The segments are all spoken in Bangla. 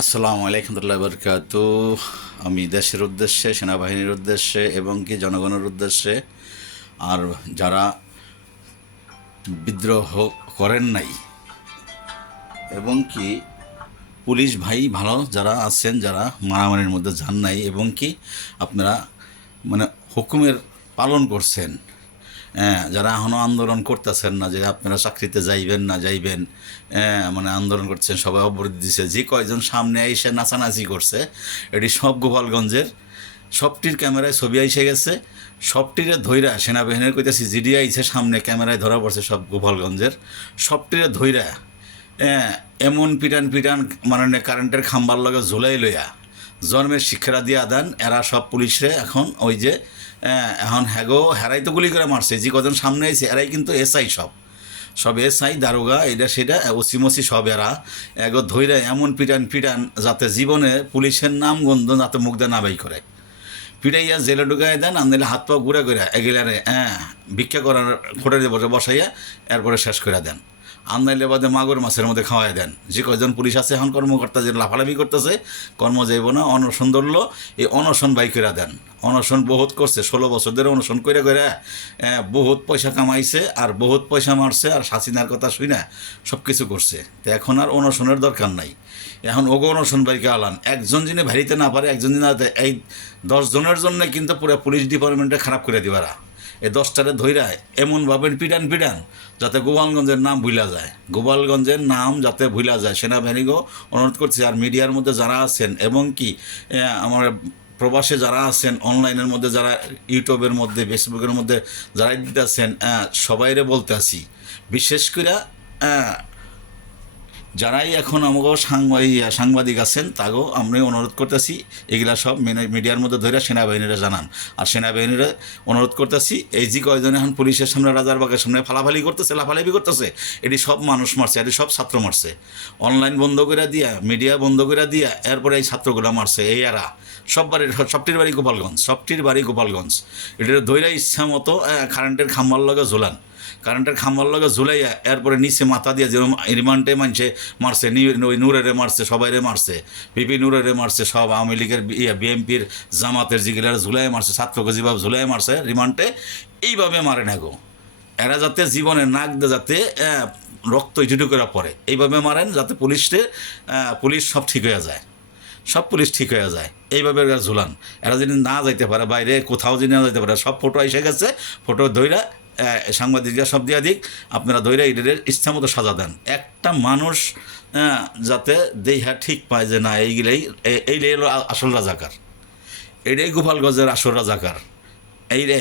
আসসালামু আলাইকুম রহমতুল্লাহি ওয়া বারাকাতুহু। আমি দেশের উদ্দেশ্যে, সেনাবাহিনীর উদ্দেশ্যে এবং কি জনগণের উদ্দেশ্যে আর যারা বিদ্রোহ করেন নাই এবং কি পুলিশ ভাই ভালো যারা আছেন, যারা মারামারির মধ্যে যান নাই এবং কি আপনারা মানে হুকুমের পালন করছেন, হ্যাঁ, যারা এখনও আন্দোলন করতেছেন না যে আপনারা চাকরিতে যাইবেন না যাইবেন, মানে আন্দোলন করছেন, সবাই অবরোধ দিছে, যে কয়জন সামনে এসে নাচানাচি করছে এটি সব গোপালগঞ্জের, সবটির ক্যামেরায় ছবি এসে গেছে, সবটিরে ধৈরা সেনাবাহিনীর কইতেছি জিডি আইছে সামনে ক্যামেরায় ধরা পড়ছে, সব গোপালগঞ্জের সবটিরে ধৈরা এমন পিটান পিটান মানে কারেন্টের খাম্বার লগে ঝোলাই লইয়া জন্মের শিক্ষারা দিয়া দেন। এরা সব পুলিশে এখন ওই যে এখন হেরাই তো গুলি করে মারছে, যে কজন সামনে আইছে এরাই কিন্তু এসআই, সব সব এসআই দারোগা এটা সেটা ওসিমসি সব এরা এগো ধৈরা এমন পিটান পিটান যাতে জীবনে পুলিশের নাম গন্ধ যাতে মুখ দিয়ে নাবাই করে, পিটাইয়া জেলে ঢুকাই দেন, আনলে হাত পা ঘুরে করে এগেলারে ভিক্ষা করার খোটে দিয়ে বসাইয়া এরপরে শেষ করে দেন। আন্দাইলে বাদে মাগুর মাছের মধ্যে খাওয়াই দেন। যে কয়জন পুলিশ আছে এখন কর্মকর্তা যে লাফালাফি করতেছে কর্ম যাইব না, অনশন ধরলো, এই অনশন বাই করে দেন। অনশন বহুত করছে, 16 বছর ধরে অনশন করে করে বহুত পয়সা কামাইছে আর বহুত পয়সা মারছে, আর হাসিনার কথা শুই না সব কিছু করছে। তো এখন আর অনশনের দরকার নাই, এখন ওগো অনশন বাইকে আলান। একজন যিনি ভারিতে না পারে, একজন যিনি এই 10 জনের জন্য কিন্তু পুরো পুলিশ ডিপার্টমেন্টে খারাপ করে দিবারা। এই 10টারে ধৈরা এমনভাবে পিটান পিটান যাতে গোপালগঞ্জের নাম ভুলা যায়, গোপালগঞ্জের নাম যাতে ভুলা যায়। সেনাবাহিনীকেও অনুরোধ করছে, আর মিডিয়ার মধ্যে যারা আছেন এবং কি আমার প্রবাসে যারা আছেন, অনলাইনের মধ্যে যারা ইউটিউবের মধ্যে ফেসবুকের মধ্যে যারা দিতেছেন, সবাইরে বলতে আসি, বিশেষ করে যারাই এখন আমাকে সাংবাদিক আছেন তাকেও আমরা অনুরোধ করতেছি, এগুলা সব মিডিয়ার মধ্যে ধরে সেনাবাহিনীরা জানান। আর সেনাবাহিনীরা অনুরোধ করতেছি, এই যে কয়জন এখন পুলিশের সামনে, রাজারবাগের সামনে ফালাফালি করতেছে, লাফালাফি করতেছে, এটি সব মানুষ মারছে, এটি সব ছাত্র মারছে। অনলাইন বন্ধ করে দিয়া, মিডিয়া বন্ধ করে দিয়া এরপরে এই ছাত্রগুলো মারছে। এই এরা সবটির বাড়ি গোপালগঞ্জ, সবটির বাড়ি গোপালগঞ্জ। এটার ধৈরা ইচ্ছা মতো কারেন্টের খাম্বার লগে ঝোলান, কারেন্টের খাম্বার লগে ঝুলাইয়া এরপরে নিচে মাথা দিয়ে যেরকম রিমান্ডে মানছে মারছে, ওই নূরেরে মারছে, সবাইরে মারছে, পিপি নূরেরে মারছে, সব আওয়ামী লীগের বিএমপির জামাতের যেগুলার ঝুলাই মারছে, ছাত্রকে যেভাবে ঝুলাই মারছে রিমান্ডে, এইভাবে মারে না গো। এরা যাতে জীবনে নাক দিয়ে যাতে রক্ত ইটুটু করে পড়ে, এইভাবে মারেন যাতে পুলিশ সব ঠিক হয়ে যায়, সব পুলিশ ঠিক হয়ে যায়। এইভাবে এরা ঝুলান, এরা যদি না যাইতে পারে বাইরে কোথাও যদি না যাইতে পারে, সব ফটো এসে গেছে, ফটো ধইরা সাংবাদিকরা সব দিয়া দিক, আপনারা ধৈর্য ইডের ইচ্ছা মতো সাজা দেন। একটা মানুষ যাতে দেহা ঠিক পায় যে না এইগুলাই হলো আসল রাজাকার, এটাই গোপালগঞ্জের আসল রাজাকার। এই রে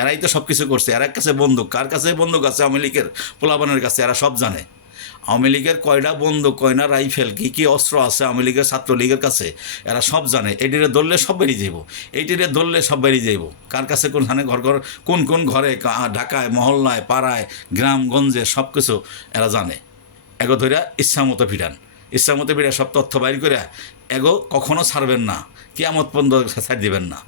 এরাই তো সব কিছু করছে। এর কাছে বন্দুক, কার কাছে বন্দুক আছে? আওয়ামী লীগের পোলাপানের কাছে, এরা সব জানে। আওয়ামী লীগের কয়টা বন্দুক, কয়না রাইফেল, কী কী অস্ত্র আছে আওয়ামী লীগের ছাত্রলীগের কাছে, এরা সব জানে। এইটিরে ধরলে সব বেরিয়ে যাইব, এইটিরে ধরলে সব বেরিয়ে যাইব। কার কাছে কোনখানে ঘর কোন ঘরে, ঢাকায়, মহল্লায়, পাড়ায়, গ্রামগঞ্জে সব কিছু এরা জানে। এগো ধইরা ইচ্ছা মতো ফিরান, ইচ্ছা মতো ফিরে সব তথ্য বাইর করে এগো কখনো ছাড়বেন না, কিয়ামত পর্যন্ত ছাড় দিবেন না।